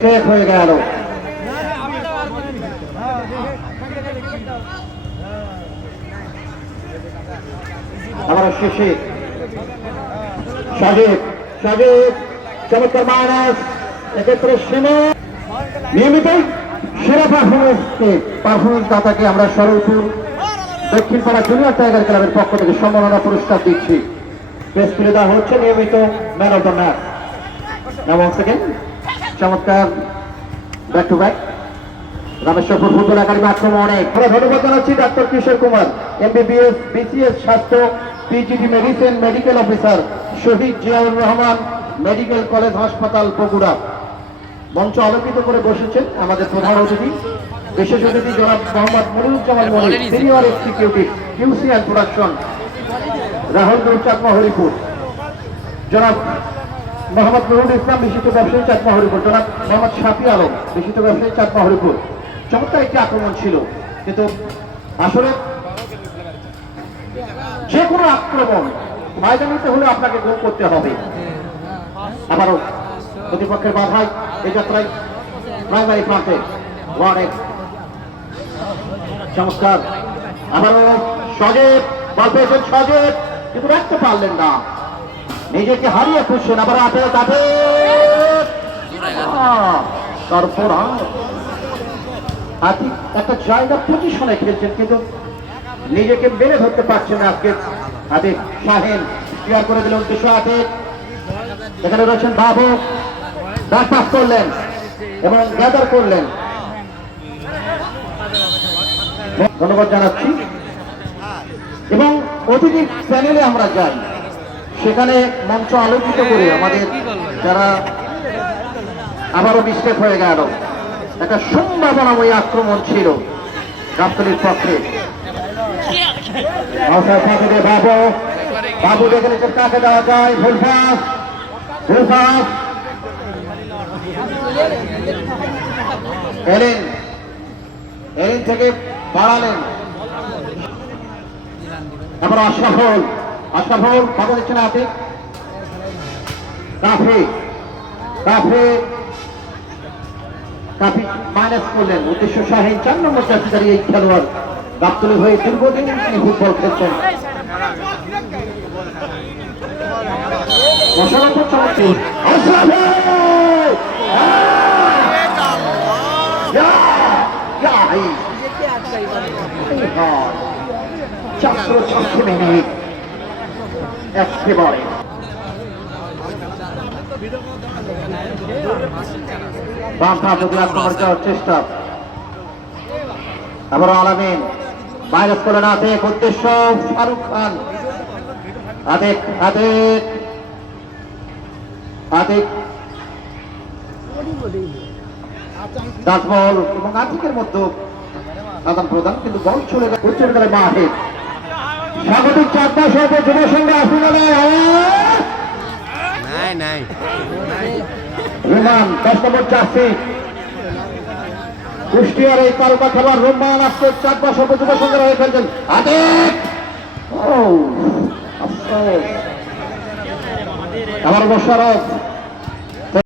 শেষ হয়ে গেল। সেনা নিয়মিতই সেরা পারফরমেন্সকে পারফরমেন্স দাতাকে আমরা সরলপুর দক্ষিণ পাড়া জুনিয়র টাইগার ক্লাবের পক্ষ থেকে সম্মাননা পুরস্কার দিচ্ছি। বেশ তুলে দেওয়া হচ্ছে নিয়মিত ম্যান অফ দ্য ম্যাচ এবং সেকেন্ড চমৎকার back to back Rameshwarpur football academy আক্রমণে আমরা ধন্যবাদ জানাচ্ছি doctor Kishore Kumar MBBS BCS স্বাস্থ্য PGD medicine medical officer Shaheed Ziaur Rahman medical college হাসপাতাল বগুড়া। মঞ্চ আলোকিত করে বসেছেন আমাদের প্রধান অতিথি। বিশেষ অতিথি জনাব Mohammad Moniruzzaman Monir senior executive QC and production Rahul Guru Chakma Haripur. জনাব মোহাম্মদ নুরুল ইসলাম বিশিষ্ট ব্যবসায়ী চাকমা হরিপুর জনাব মোহাম্মদ শাফি আলম বিশিষ্ট ব্যবসায়ী চাকমা হরিপুর চমৎকার একটি আক্রমণ ছিল। কিন্তু আসলে যে কোনো আক্রমণ ময়দানিতে হলে আপনাকে গোল করতে হবে। আবারও প্রতিপক্ষের বাধায় এই যাত্রায় প্রাইমারি প্রান্তে ওয়ারেক চমৎকার। আবারও সজেব বল পেয়েছেন সজেব, কিন্তু রাখতে পারলেন না। নিজেকে হারিয়ে খুঁজছেন আবার আটে তাতে তারপর আতি একটা জায়গা পজিশনে খেলছেন, কিন্তু নিজেকে মেরে ধরতে পারছেন না আজকে আতিক শাহেন। ক্লিয়ার করে দিলেন উদ্দেশ্য আতিক এখানে রয়েছেন বাবু। ব্যাট করলেন এবং গ্যাদার করলেন। ধন্যবাদ জানাচ্ছি। এবং অতিথি প্যানেলে আমরা যাই। সেখানে মঞ্চ আলোকিত করে আমাদের যারা আবারও মিস্টেক হয়ে গেল। একটা সম্ভাবনাময় আক্রমণ ছিল গাবতলির পক্ষে। দিয়ে বাবু। বাবু দেখে নিচ্ছে কাকে দেওয়া যায়। ভুলফাস ভুলফাস এলেন। এলেন থেকে বাড়ালেন। এবার আশরাফুল আশরাফুল বাবু দিচ্ছেন হাতে কাফি কাফি কাফি মাইনাস করলেন উদ্দেশ্য শাহীন চার নম্বর চাষিদারি এই খেলোয়াড় গাবতলি হয়ে দীর্ঘদিন তিনি ফুটবল খেলছেন আশরাফুল ইয়া একেবারে বাম হাত যদি আক্রমণ চেষ্টা। আবার আলামিন মাইনাস করে আদেক উদ্দেশ্য, ফারুক খান। আদেক আদেক আদেক ডাচবল এবং আর্থিকের মধ্যে আদান প্রদান কিন্তু বল চলে গেল। মাহিদ স্বাগতিক চারটা সহ যুব সঙ্গে আসুন নাই নাই। রুমান দশ নম্বর চাষি কুষ্টিয়ার এই তারকা খেলোয়াড় রুমান আজকে চারটা সহ যুব সঙ্গে হয়ে ফেলছেন আফসোস। আবার মোশারফ